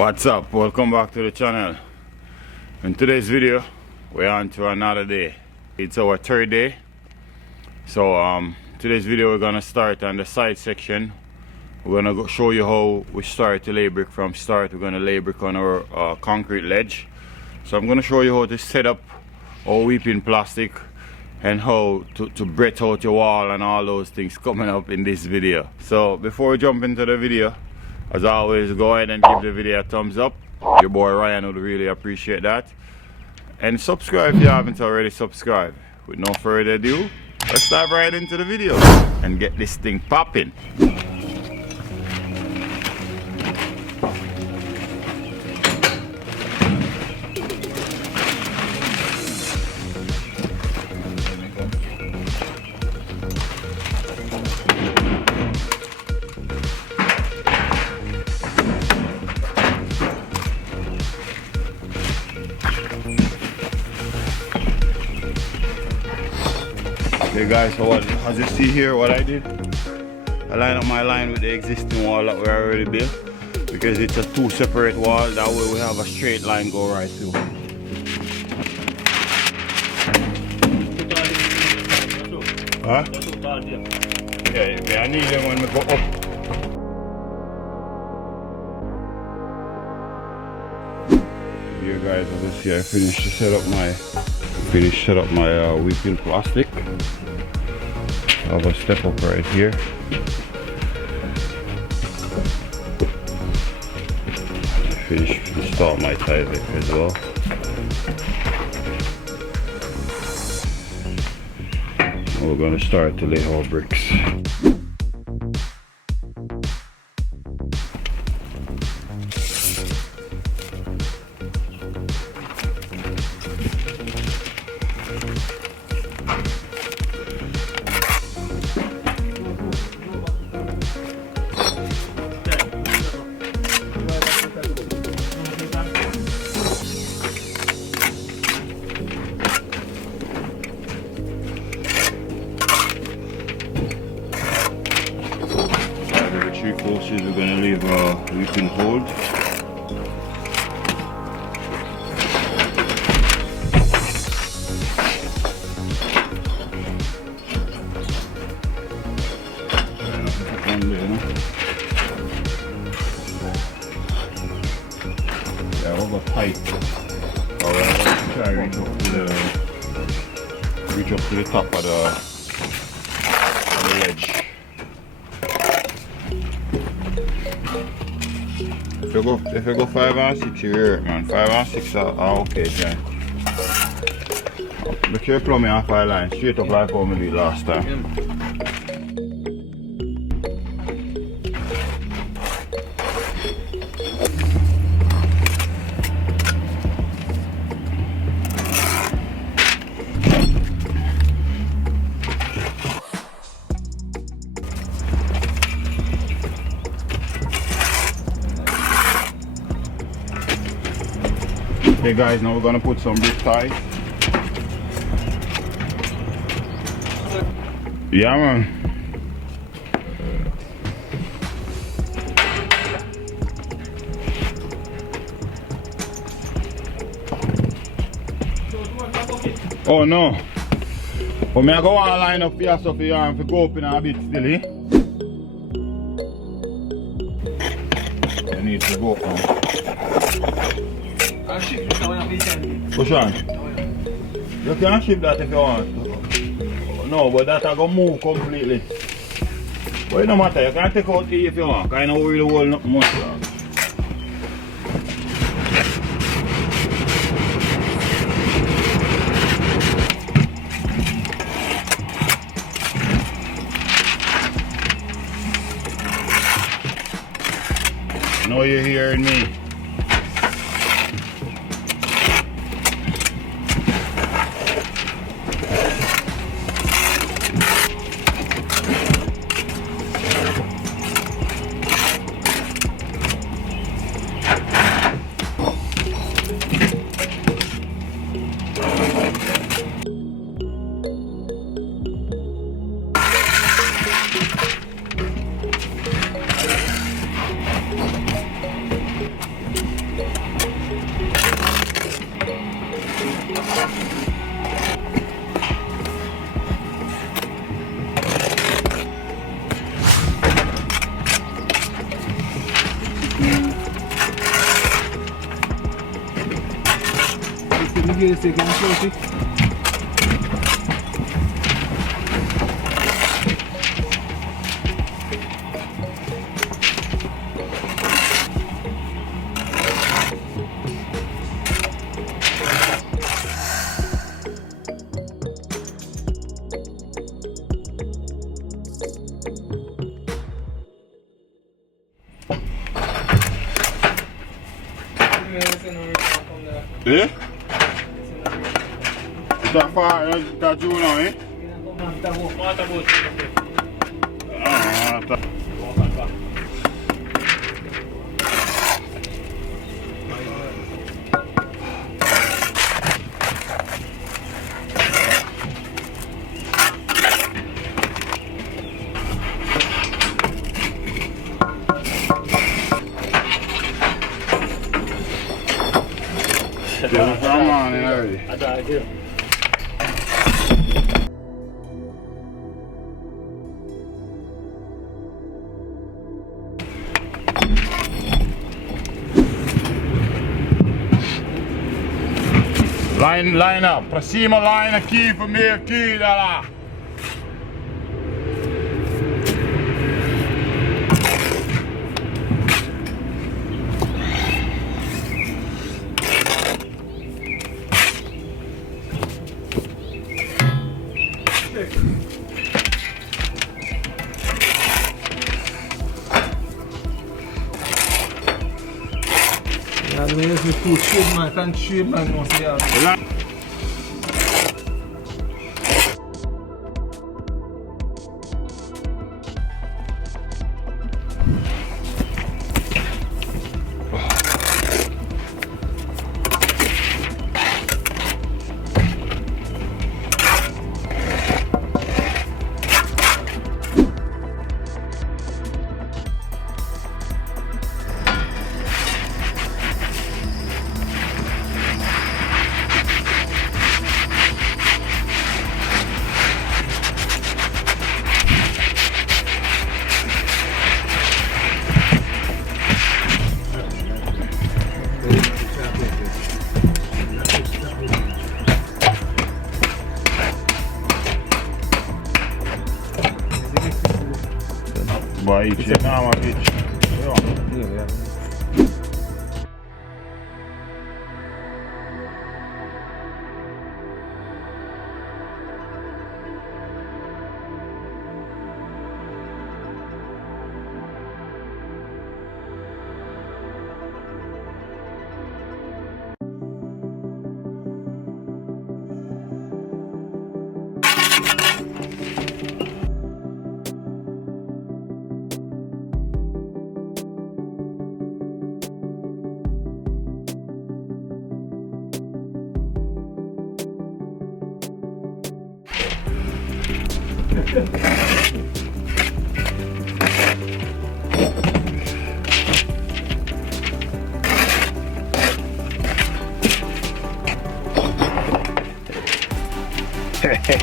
What's up? Welcome back to the channel. In today's video we're on to another day. It's our third day. So today's video we're gonna start on the side section. We're gonna show you how we start to lay brick from start. We're gonna lay brick on our concrete ledge. So I'm gonna show you how to set up our weeping plastic and how to break out your wall and all those things coming up in this video. So before we jump into the video, as always, go ahead and give the video a thumbs up. Your boy Ryan would really appreciate that. And subscribe if you haven't already subscribed. With no further ado, let's dive right into the video and get this thing popping. Okay guys, so as you see here, what I did, I line up my line with the existing wall that we already built, because it's a two separate wall. That way we have a straight line go right through. Huh? Yeah, I need them when we go up. Here guys, as you see, I finished to set up my weeping plastic. I have a step up right here. Finished to install my tie deck as well. Now we're going to start to lay our bricks. Three courses we're going to leave a weeping hold. Yeah, we'll go tight. Alright, let's try reach up to the top of the ledge. If you go 5 and 6, you hear it, man. 5 and 6 are okay, John. Make sure you plumb me off my line, straight up like how we did last time. Okay guys, now we're gonna put some brick ties. Yeah man. Oh no. But me I go on line up here so for you and go up in a bit still, eh? You need to go up now. Push on. You can shift that if you want. No, but that I go move completely. But it no matter, you can take out E if you want. I don't really hold nothing much. Now you're hearing me. gauge so you can close it. Eh? That far, that you know, eh? Come on in already. I do. Line up. Prima line aqui para mim aqui, dá lá. Yeah, when you see two shade man, can't shade man must be out. Boy, you check out my bitch. Yeah.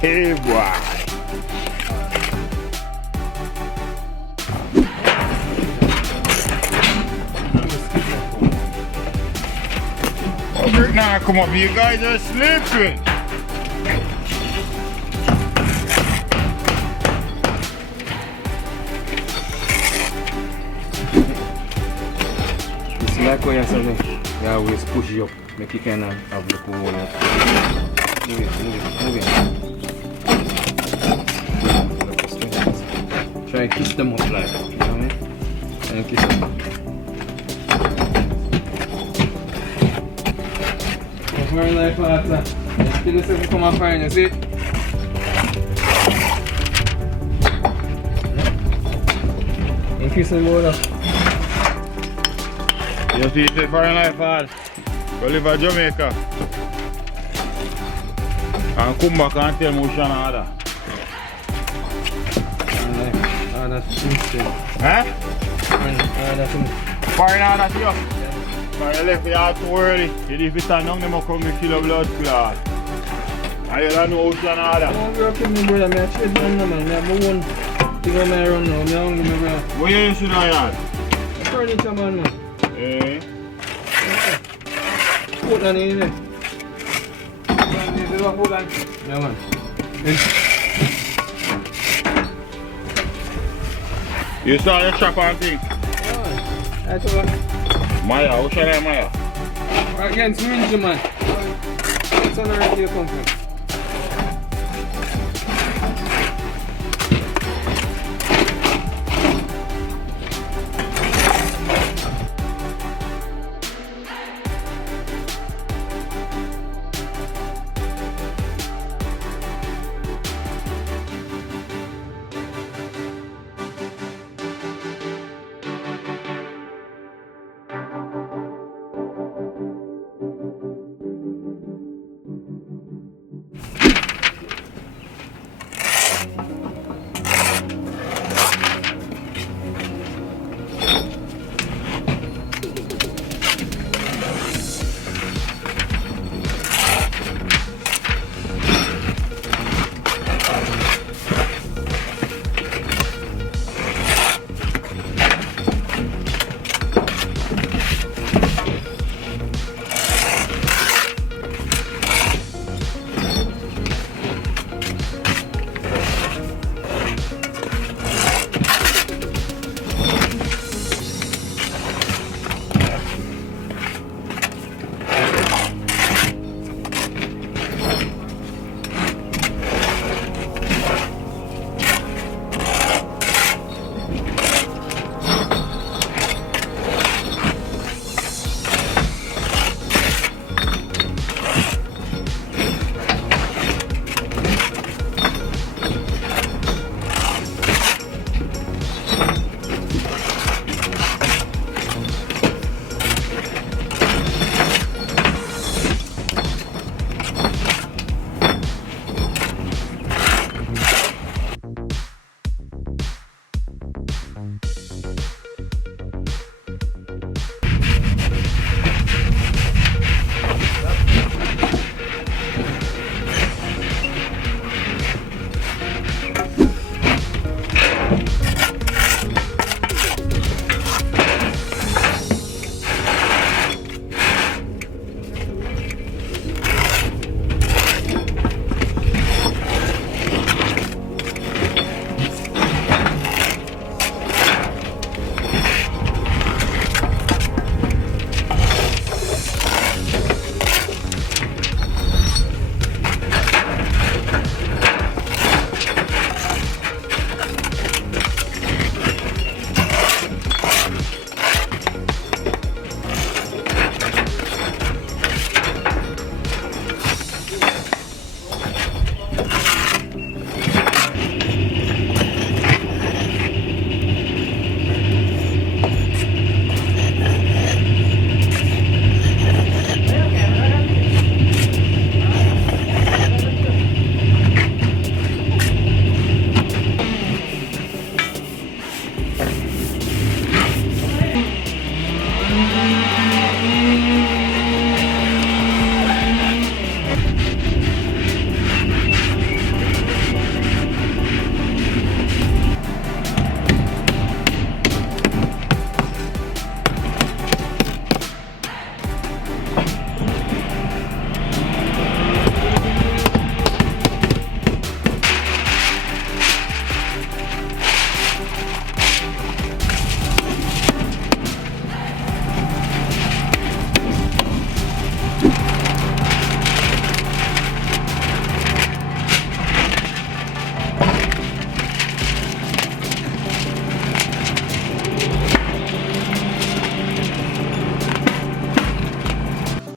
Hey, boy. Brick now come up, you guys are sleeping. It's like when you say you always push it up, make it kind of have the cool one. Move it. Try and kiss them up like, you know what I mean? Try and kiss them up. Very like that. Still the same come and find you, see? Increase the water. You see the foreign life hard. Go live in Jamaica. And come back and tell me who's your order. That's insane. Huh? That's Foreign order to you? But you left your too early. If you stand down, they will come and kill your blood clot. And you don't know who's your order. I don't work with me, brother. I trade man, man. I have one thing on my run now. I'm hungry, my brother. What you used to know, yard? Furniture, man. Eh? Put that in there. hold on. Yeah, man. You saw your shop and thing? Yeah, that's all. Maya, what's your name, Maya? Again, Swingy, man. It's on the radio company.